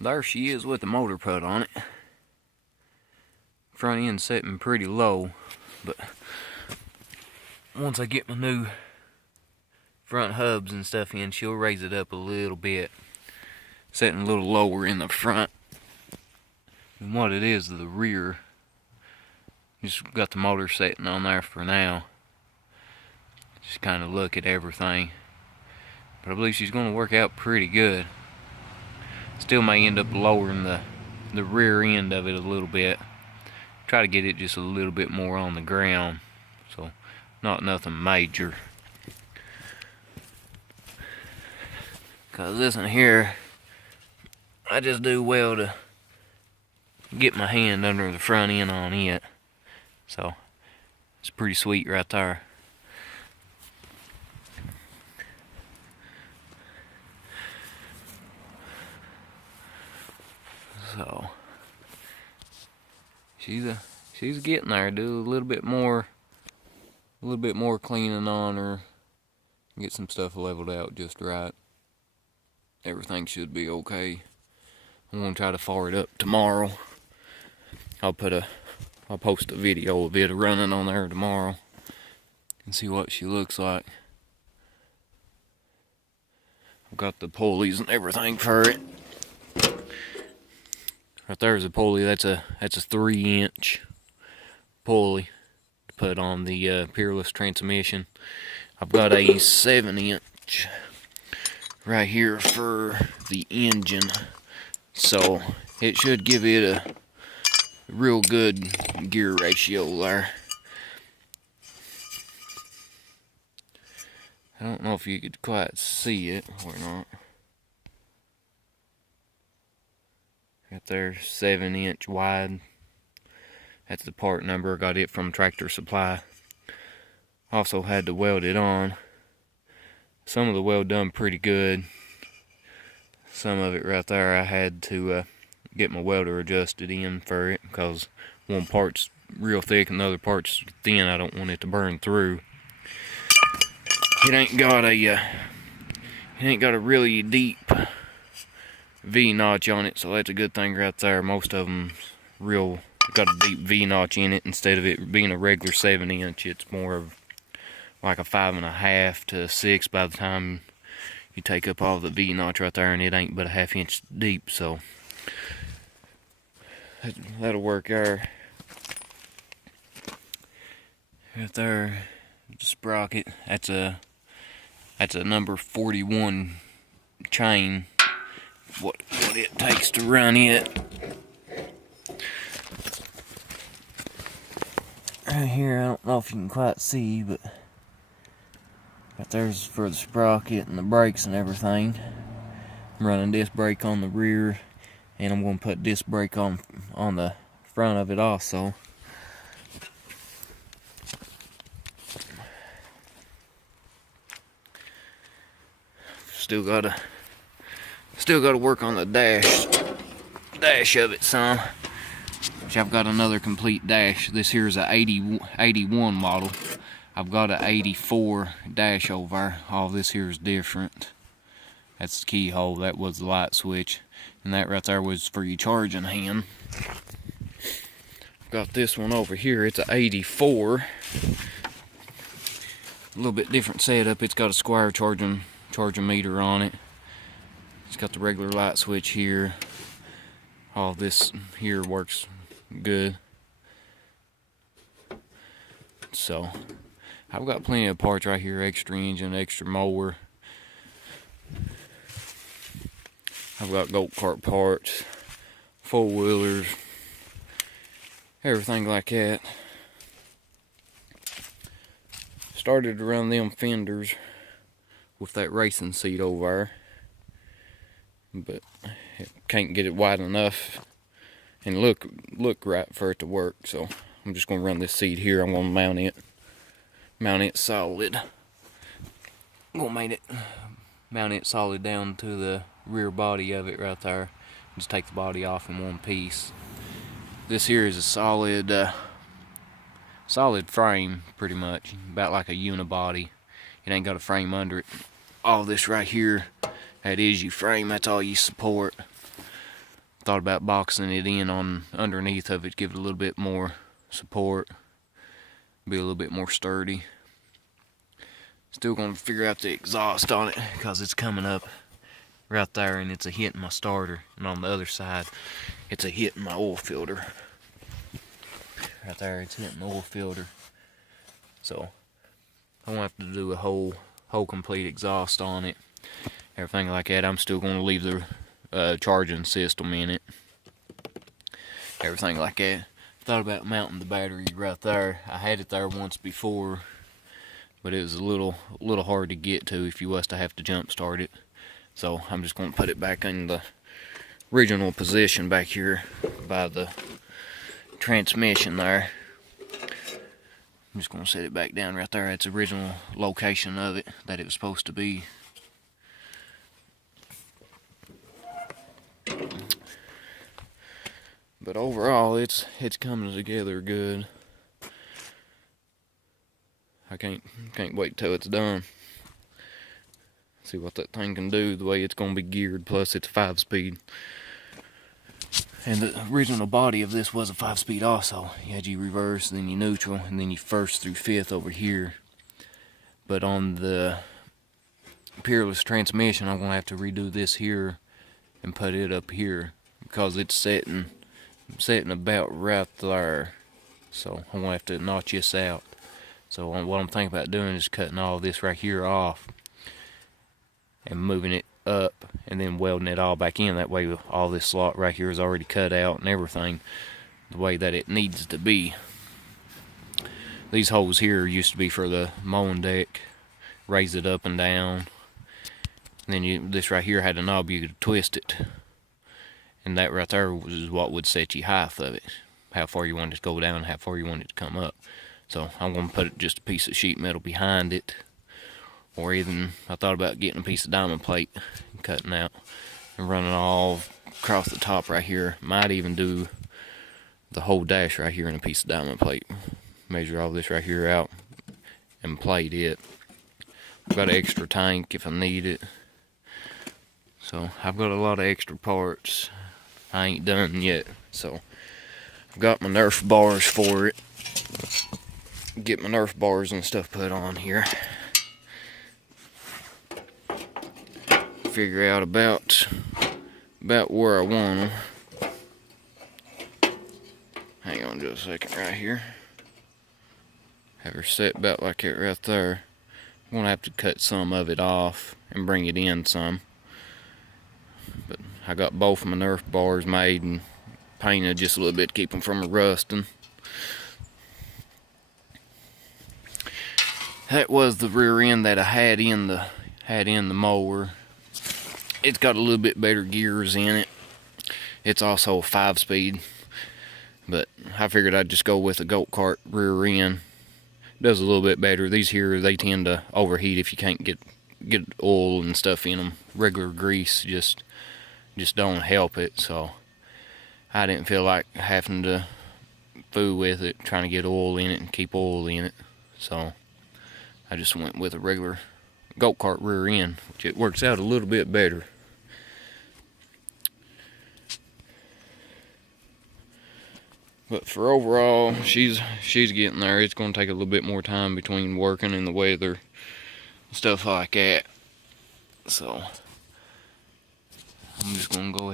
There she is with the motor put on it. Front end sitting pretty low, but once I get my new front hubs and stuff in, she'll raise it up a little bit. Sitting a little lower in the front. And what it is, the rear, just got the motor sitting on there for now. Just kind of look at everything. But I believe she's going to work out pretty good. Still may end up lowering the rear end of it a little bit. Try to get it just a little bit more on the ground. So, not nothing major. Cause this one here, I just do well to get my hand under the front end on it. So, it's pretty sweet right there. So, she's getting there. Do a little bit more cleaning on her. Get some stuff leveled out just right. Everything should be okay. I'm gonna try to fire it up tomorrow. I'll post a video of it running on there tomorrow and see what she looks like. I've got the pulleys and everything for it. Right there's a pulley. That's a 3-inch pulley to put on the Peerless transmission. I've got a 7-inch right here for the engine, so it should give it a real good gear ratio there. I don't know if you could quite see it or not. Right there, 7-inch wide. That's the part number. I got it from Tractor Supply. Also had to weld it on. Some of the weld done pretty good. Some of it right there I had to get my welder adjusted in for it, because one part's real thick and the other part's thin. I don't want it to burn through. It ain't got a really deep V-notch on it, so that's a good thing right there. Most of them got a deep V-notch in it. Instead of it being a regular 7-inch, it's more of like a 5.5 to 6 by the time you take up all the V-notch right there, and it ain't but a 1/2 inch deep, so that'll work there. Right there, the sprocket. That's a number 41 chain. What it takes to run it. Right here, I don't know if you can quite see, but right there's for the sprocket and the brakes and everything. I'm running disc brake on the rear, and I'm going to put disc brake on the front of it also. Still gotta work on the dash of it some. Which I've got another complete dash. This here is a 81 model. I've got an 84 dash over. All this here is different. That's the keyhole. That was the light switch, and that right there was for your charging hand. I've got this one over here. It's an 84. A little bit different setup. It's got a square charging meter on it. It's got the regular light switch here. All this here works good. So, I've got plenty of parts right here. Extra engine, extra mower. I've got go-kart parts, 4-wheelers, everything like that. Started to run them fenders with that racing seat over there, but can't get it wide enough and look right for it to work. So I'm just gonna run this seat here. I'm gonna mount it solid. I'm gonna mount it solid down to the rear body of it right there. Just take the body off in one piece. This here is a solid frame, pretty much, about like a unibody. It ain't got a frame under it. All this right here, that is your frame. That's all you support. thought about boxing it in on underneath of it, give it a little bit more support, be a little bit more sturdy. Still gonna figure out the exhaust on it because it's coming up right there and it's a hitting my starter, and on the other side it's a hitting my oil filter. Right there it's hitting the oil filter. So I'm gonna have to do a whole complete exhaust on it, everything like that. I'm still gonna leave the charging system in it, everything like that. Thought about mounting the battery right there. I had it there once before, but it was a little hard to get to if you was to have to jump start it. So I'm just going to put it back in the original position back here by the transmission there. I'm just going to set it back down right there. It's the original location of it that it was supposed to be. But overall, it's coming together good. I can't wait till it's done. See what that thing can do, the way it's going to be geared. Plus, it's a 5-speed. And the original body of this was a 5-speed also. You had your reverse, then your neutral, and then your first through fifth over here. But on the Peerless transmission, I'm going to have to redo this here and put it up here because it's setting about right there. So I'm going to have to notch this out. So what I'm thinking about doing is cutting all this right here off and moving it up and then welding it all back in. That way all this slot right here is already cut out and everything the way that it needs to be. These holes here used to be for the mowing deck. Raise it up and down. And then this right here had a knob you could twist it. And that right there was what would set you height of it. How far you want it to go down, how far you want it to come up. So I'm going to put just a piece of sheet metal behind it. Or even, I thought about getting a piece of diamond plate and cutting out and running all across the top right here. Might even do the whole dash right here in a piece of diamond plate. Measure all this right here out and plate it. I've got an extra tank if I need it. So I've got a lot of extra parts I ain't done yet. So I've got my Nerf bars for it. Get my Nerf bars and stuff put on here. Figure out about where I want them. Hang on just a second right here. Have her set about like that right there. I'm gonna have to cut some of it off and bring it in some. But I got both of my Nerf bars made and painted just a little bit to keep them from rusting. That was the rear end that I had in the mower. It's got a little bit better gears in it. It's also a 5-speed, but I figured I'd just go with a go-kart rear end. Does a little bit better. These here, they tend to overheat if you can't get oil and stuff in them. Regular grease just don't help it. So I didn't feel like having to fool with it, trying to get oil in it and keep oil in it. So I just went with a regular go-kart rear end, which it works out a little bit better. But for overall, she's getting there. It's going to take a little bit more time between working and the weather, stuff like that. So I'm just going to go ahead.